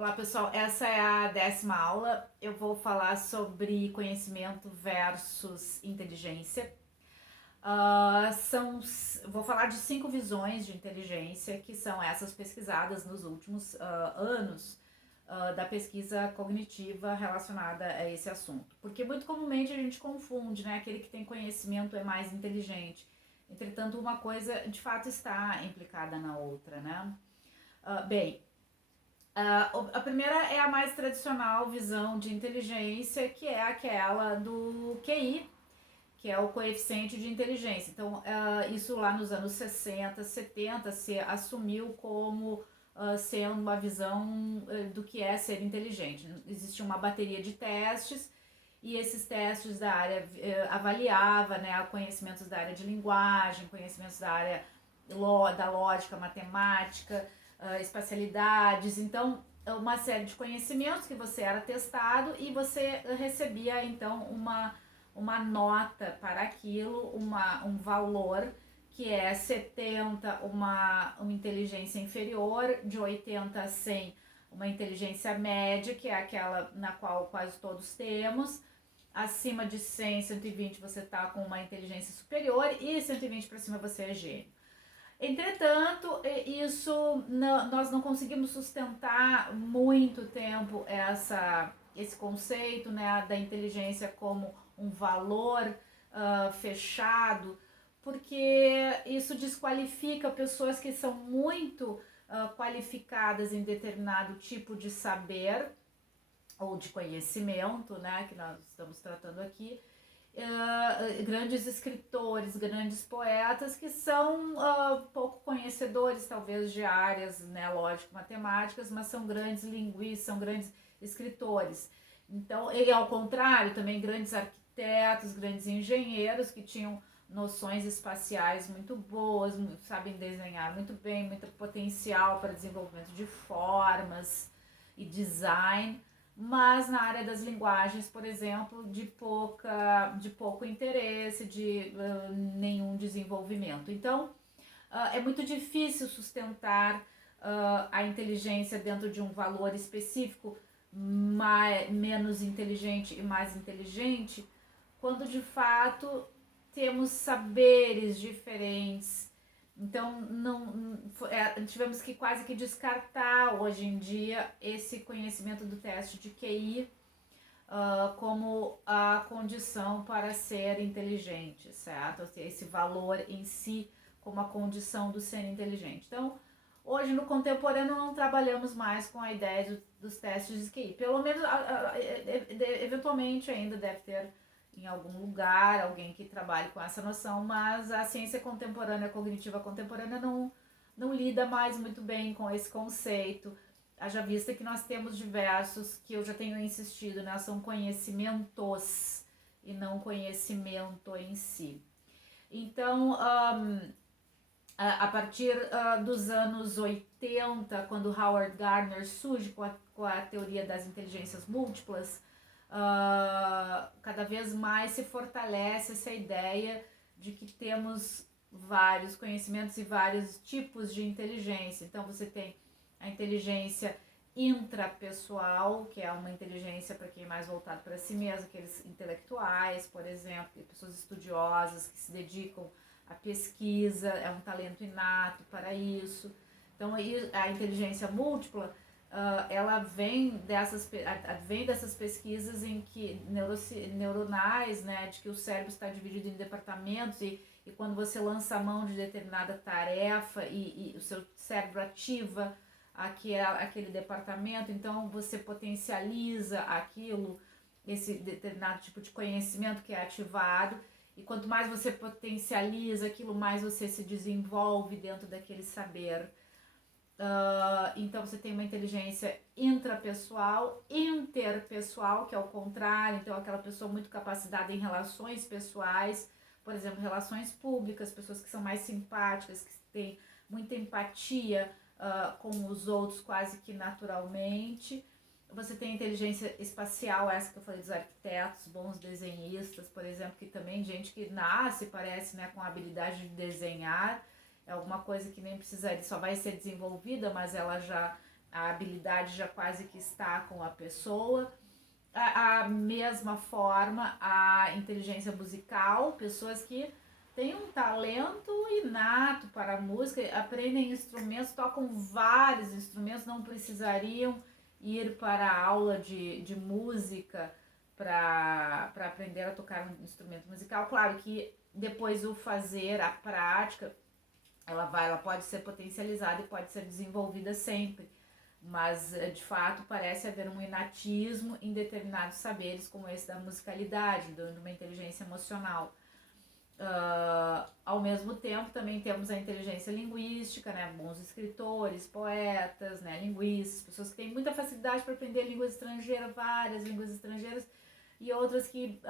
Olá pessoal, essa é a 10ª aula. Eu vou falar sobre conhecimento versus inteligência. Vou falar de 5 visões de inteligência, que são essas pesquisadas nos últimos anos da pesquisa cognitiva relacionada a esse assunto. Porque muito comumente a gente confunde, né? Aquele que tem conhecimento é mais inteligente. Entretanto, uma coisa de fato está implicada na outra, né? Bem, a primeira é a mais tradicional visão de inteligência, que é aquela do QI, que é o coeficiente de inteligência. Então, isso lá nos anos 60, 70 se assumiu como sendo uma visão do que é ser inteligente. Existia uma bateria de testes e esses testes da área avaliava, né, conhecimentos da área de linguagem, conhecimentos da área da lógica, matemática, espacialidades. Então, uma série de conhecimentos que você era testado e você recebia então uma nota para aquilo, um valor que é 70 uma inteligência inferior, de 80 a 100 uma inteligência média, que é aquela na qual quase todos temos. Acima de 100, 120 você está com uma inteligência superior e 120 para cima você é gênio. Entretanto, nós não conseguimos sustentar muito tempo esse conceito, né, da inteligência como um valor fechado, porque isso desqualifica pessoas que são muito qualificadas em determinado tipo de saber ou de conhecimento, né, que nós estamos tratando aqui, grandes escritores, grandes poetas que são pouco conhecedores talvez de áreas, né, lógico-matemáticas, mas são grandes linguistas, são grandes escritores. Então, e ao contrário, também grandes arquitetos, grandes engenheiros que tinham noções espaciais muito boas, sabem desenhar muito bem, muito potencial para desenvolvimento de formas e design, mas na área das linguagens, por exemplo, de pouco interesse, de nenhum desenvolvimento. Então, é muito difícil sustentar a inteligência dentro de um valor específico, menos inteligente e mais inteligente, quando de fato temos saberes diferentes. Então, tivemos que quase que descartar hoje em dia esse conhecimento do teste de QI como a condição para ser inteligente, certo? Esse valor em si como a condição do ser inteligente. Então, hoje no contemporâneo não trabalhamos mais com a ideia dos testes de QI. Pelo menos, eventualmente ainda deve ter em algum lugar alguém que trabalhe com essa noção, mas a ciência contemporânea, a cognitiva contemporânea não lida mais muito bem com esse conceito. Haja vista que nós temos diversos, que eu já tenho insistido, né, são conhecimentos e não conhecimento em si. Então, a partir dos anos 80, quando Howard Gardner surge com a teoria das inteligências múltiplas, cada vez mais se fortalece essa ideia de que temos vários conhecimentos e vários tipos de inteligência. Então você tem a inteligência intrapessoal, que é uma inteligência para quem é mais voltado para si mesmo, aqueles intelectuais, por exemplo, pessoas estudiosas que se dedicam à pesquisa, é um talento inato para isso. Então a inteligência múltipla ela vem dessas pesquisas em que neuronais, né, de que o cérebro está dividido em departamentos e quando você lança a mão de determinada tarefa e o seu cérebro ativa aquele departamento, então você potencializa esse determinado tipo de conhecimento que é ativado, e quanto mais você potencializa aquilo, mais você se desenvolve dentro daquele saber. Então você tem uma inteligência intrapessoal, interpessoal, que é o contrário, então aquela pessoa muito capacitada em relações pessoais, por exemplo, relações públicas, pessoas que são mais simpáticas, que têm muita empatia com os outros quase que naturalmente. Você tem a inteligência espacial, essa que eu falei dos arquitetos, bons desenhistas, por exemplo, que também gente que nasce, parece, né, com a habilidade de desenhar, é alguma coisa que nem precisaria, só vai ser desenvolvida, mas ela já a habilidade já quase que está com a pessoa. A mesma forma, a inteligência musical, pessoas que têm um talento inato para a música, aprendem instrumentos, tocam vários instrumentos, não precisariam ir para a aula de música para aprender a tocar um instrumento musical. Claro que depois o fazer, a prática, ela pode ser potencializada e pode ser desenvolvida sempre, mas de fato parece haver um inatismo em determinados saberes, como esse da musicalidade, de uma inteligência emocional. Ao mesmo tempo, também temos a inteligência linguística, né? Bons escritores, poetas, né? Linguistas, pessoas que têm muita facilidade para aprender línguas estrangeiras, várias línguas estrangeiras, e outras que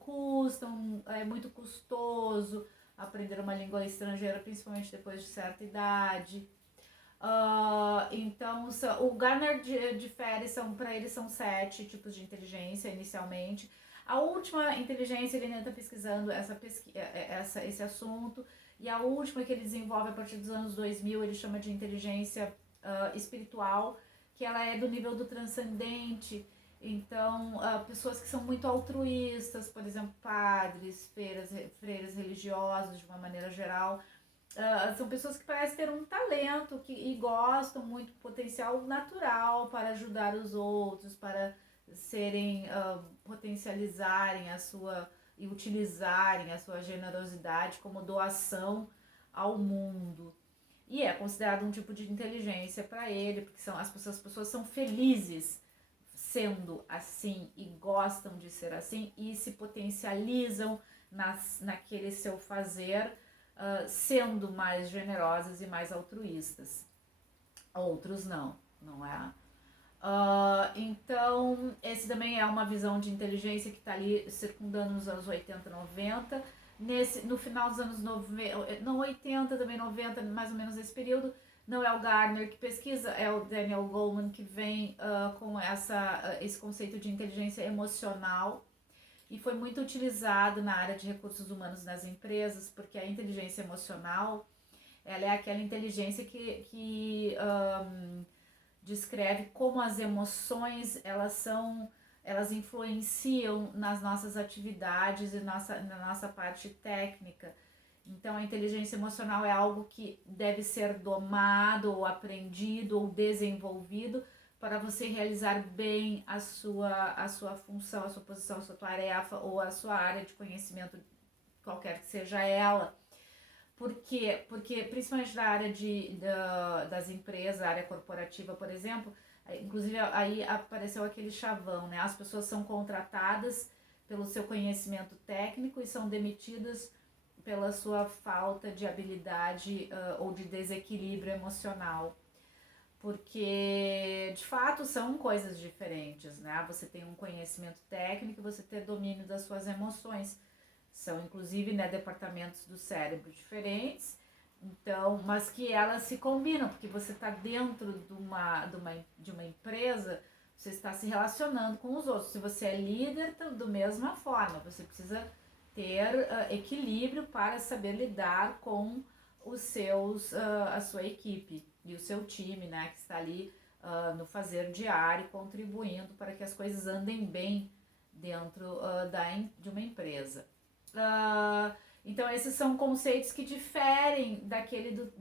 custam, é muito custoso aprender uma língua estrangeira, principalmente depois de certa idade. Então, o Garner difere, para eles são 7 tipos de inteligência inicialmente. A última inteligência, ele ainda está pesquisando esse assunto, e a última que ele desenvolve a partir dos anos 2000, ele chama de inteligência espiritual, que ela é do nível do transcendente. Então, pessoas que são muito altruístas, por exemplo, padres, freiras religiosos, de uma maneira geral, são pessoas que parecem ter um talento e gostam muito do potencial natural para ajudar os outros, para serem, potencializarem e utilizarem a sua generosidade como doação ao mundo. E é considerado um tipo de inteligência para ele, porque as pessoas são felizes sendo assim e gostam de ser assim e se potencializam naquele seu fazer, sendo mais generosas e mais altruístas. Outros não é? Então, esse também é uma visão de inteligência que está ali circundando nos anos 80, 90. No final dos anos 90, não 80, também 90, mais ou menos esse período, não é o Garner que pesquisa, é o Daniel Goleman que vem com esse conceito de inteligência emocional, e foi muito utilizado na área de recursos humanos nas empresas, porque a inteligência emocional, ela é aquela inteligência que descreve como as emoções elas influenciam nas nossas atividades e na nossa parte técnica. Então, a inteligência emocional é algo que deve ser domado ou aprendido ou desenvolvido para você realizar bem a sua função, a sua posição, a sua tarefa ou a sua área de conhecimento, qualquer que seja ela. Por quê? Porque, principalmente na área das empresas, a área corporativa, por exemplo, inclusive aí apareceu aquele chavão, né? As pessoas são contratadas pelo seu conhecimento técnico e são demitidas pela sua falta de habilidade ou de desequilíbrio emocional. Porque, de fato, são coisas diferentes, né? Você tem um conhecimento técnico e você ter domínio das suas emoções. São, inclusive, né, departamentos do cérebro diferentes, então, mas que elas se combinam, porque você está dentro de uma empresa, você está se relacionando com os outros. Se você é líder, da mesma forma, você precisa ter equilíbrio para saber lidar com a sua equipe e o seu time, né, que está ali no fazer diário, contribuindo para que as coisas andem bem dentro de uma empresa. Então, esses são conceitos que diferem daquele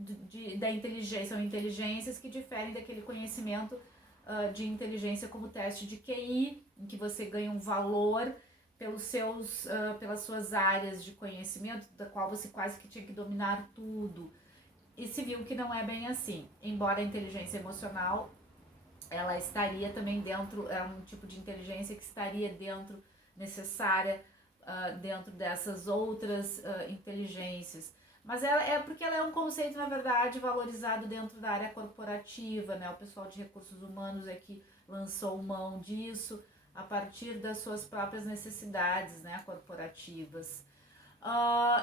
da inteligência, são inteligências que diferem daquele conhecimento de inteligência como teste de QI, em que você ganha um valor pelas suas áreas de conhecimento, da qual você quase que tinha que dominar tudo. E se viu que não é bem assim. Embora a inteligência emocional, ela estaria também dentro, é um tipo de inteligência que estaria necessária dentro dessas outras inteligências. Mas porque ela é um conceito, na verdade, valorizado dentro da área corporativa, né? O pessoal de recursos humanos é que lançou mão disso a partir das suas próprias necessidades, né, corporativas.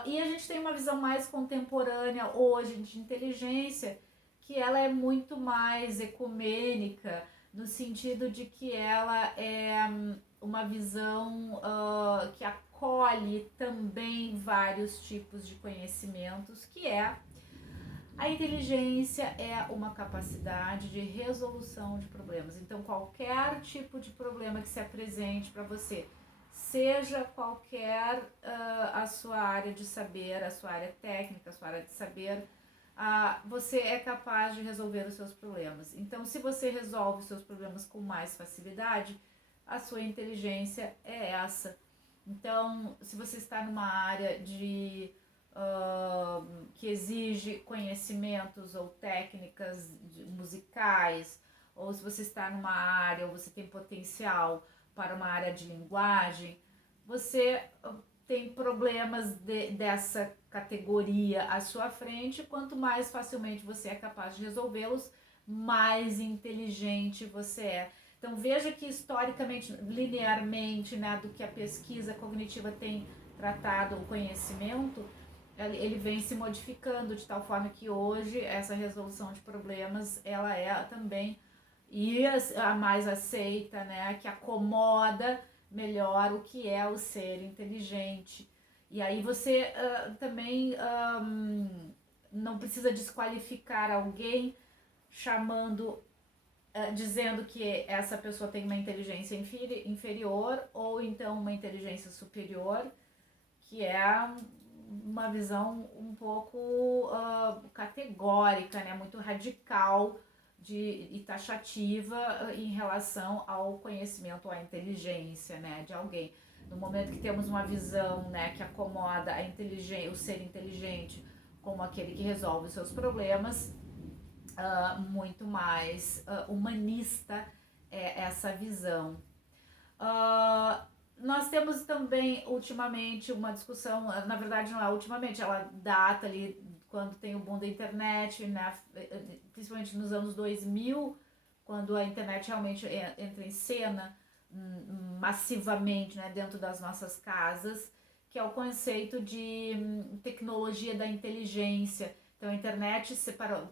E a gente tem uma visão mais contemporânea hoje de inteligência, que ela é muito mais ecumênica, no sentido de que ela é uma visão que acolhe também vários tipos de conhecimentos, que é A inteligência é uma capacidade de resolução de problemas. Então, qualquer tipo de problema que se apresente para você, seja qualquer a sua área de saber, a sua área técnica, a sua área de saber, você é capaz de resolver os seus problemas. Então, se você resolve os seus problemas com mais facilidade, a sua inteligência é essa. Então, se você está numa área que exige conhecimentos ou técnicas musicais, ou se você está numa área ou você tem potencial para uma área de linguagem, você tem problemas dessa categoria à sua frente. Quanto mais facilmente você é capaz de resolvê-los, mais inteligente você é. Então veja que historicamente, linearmente, né, do que a pesquisa cognitiva tem tratado o conhecimento, ele vem se modificando de tal forma que hoje essa resolução de problemas ela é também a mais aceita, né, que acomoda melhor o que é o ser inteligente. E aí você também não precisa desqualificar alguém chamando, dizendo que essa pessoa tem uma inteligência inferior ou então uma inteligência superior, que é uma visão um pouco categórica, né, muito radical e taxativa em relação ao conhecimento, à inteligência, né, de alguém. No momento que temos uma visão, né, que acomoda o ser inteligente como aquele que resolve os seus problemas, muito mais humanista é essa visão. Nós temos também ultimamente uma discussão, na verdade não é ultimamente, ela data ali quando tem o boom da internet, né, principalmente nos anos 2000, quando a internet realmente entra em cena massivamente, né, dentro das nossas casas, que é o conceito de tecnologia da inteligência. Então a internet,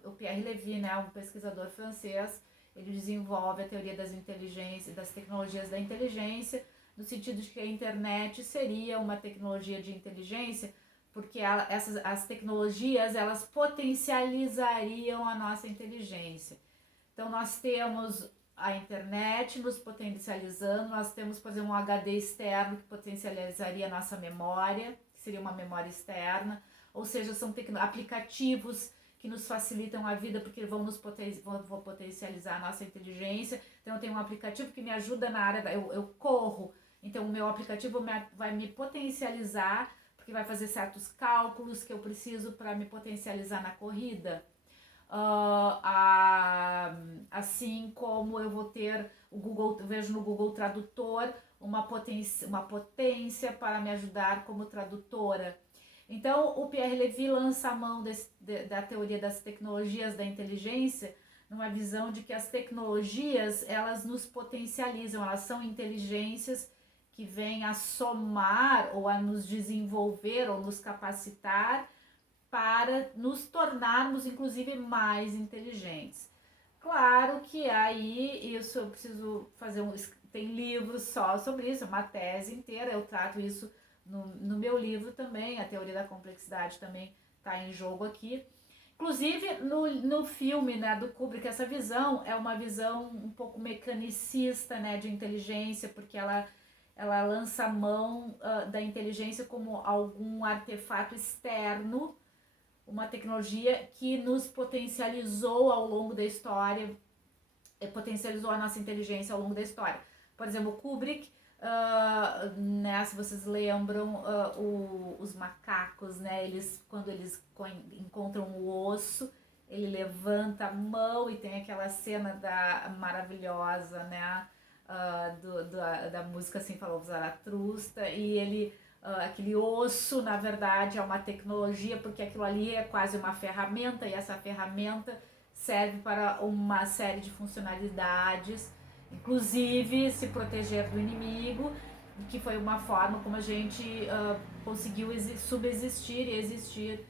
o Pierre Levy, né, um pesquisador francês, ele desenvolve a teoria das inteligências, das tecnologias da inteligência, no sentido de que a internet seria uma tecnologia de inteligência, porque as tecnologias elas potencializariam a nossa inteligência. Então nós temos a internet nos potencializando, nós temos, por exemplo, um HD externo que potencializaria a nossa memória, que seria uma memória externa, ou seja, são aplicativos que nos facilitam a vida porque vão potencializar a nossa inteligência. Então eu tenho um aplicativo que me ajuda na área, eu corro, então o meu aplicativo vai me potencializar, porque vai fazer certos cálculos que eu preciso para me potencializar na corrida. Assim como eu vou ter vejo no Google Tradutor uma potência para me ajudar como tradutora. Então o Pierre Levy lança a mão da teoria das tecnologias da inteligência, numa visão de que as tecnologias elas nos potencializam, elas são inteligências que vêm a somar ou a nos desenvolver ou nos capacitar para nos tornarmos inclusive mais inteligentes. Claro que aí isso eu preciso fazer tem livros só sobre isso, uma tese inteira, eu trato isso no meu livro também, a teoria da complexidade também está em jogo aqui. Inclusive no filme, né, do Kubrick, essa visão é uma visão um pouco mecanicista, né, de inteligência, porque ela lança a mão da inteligência como algum artefato externo, uma tecnologia que nos potencializou ao longo da história, potencializou a nossa inteligência ao longo da história. Por exemplo, Kubrick, né, se vocês lembram, os macacos, né, quando eles encontram o osso, ele levanta a mão e tem aquela cena maravilhosa, né, da música Assim Falou Zaratustra, e ele aquele osso, na verdade, é uma tecnologia, porque aquilo ali é quase uma ferramenta, e essa ferramenta serve para uma série de funcionalidades, inclusive se proteger do inimigo, que foi uma forma como a gente conseguiu subsistir e existir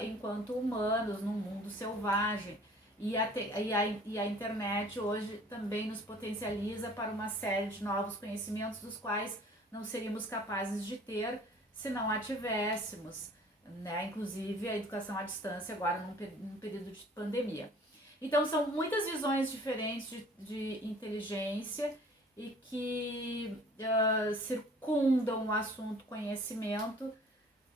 enquanto humanos num mundo selvagem. E a internet hoje também nos potencializa para uma série de novos conhecimentos dos quais não seríamos capazes de ter se não a tivéssemos. né? Inclusive a educação à distância agora num período de pandemia. Então são muitas visões diferentes de inteligência e que circundam o assunto conhecimento,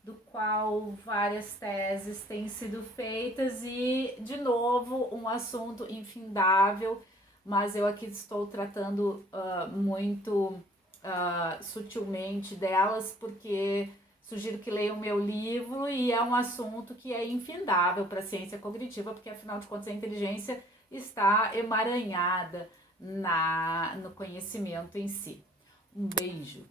do qual várias teses têm sido feitas e, de novo, um assunto infindável, mas eu aqui estou tratando muito sutilmente delas, porque sugiro que leiam meu livro e é um assunto que é infindável para a ciência cognitiva, porque afinal de contas a inteligência está emaranhada no conhecimento em si. Um beijo!